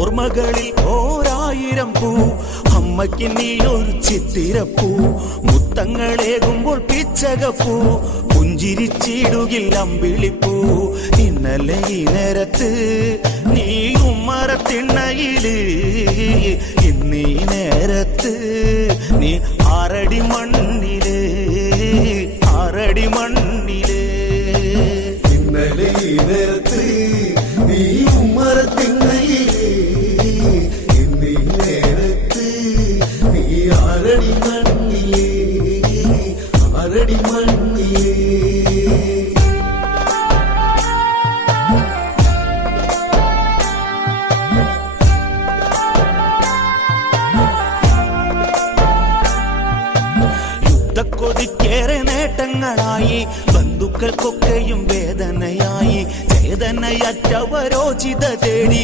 ഓർമ്മകളിൽ ഓരായിരം പൂ അമ്മയ്ക്ക് നീ ഒരു ചിത്തിരപ്പൂ മുത്തങ്ങളേകുമ്പോൾ പിച്ചകപ്പൂ പുഞ്ചിരിച്ചിടുകിൽ അമ്പിളിപ്പൂ ഇന്നലെ ഈ നേരത്ത് നീ ഉമ്മറത്തിണ്ണയില് ഇന്നീ നേരത്ത് നീ ആറടി മണ്ണില് ആറടി മണ്ണില് ഇന്നലെ ഈ നേരത്ത് നീ ഉമ്മറത്തിണ്ണയില് ഇന്നീ നേരത്ത് നീ ആറടി മണ്ണില് ആറടി മണ്ണില് കൊതിക്കേറെ നേട്ടങ്ങളായി ബന്ധുക്കൾക്കൊക്കെയും വേദനയായി ചേതനയറ്റവരോചിത തേടി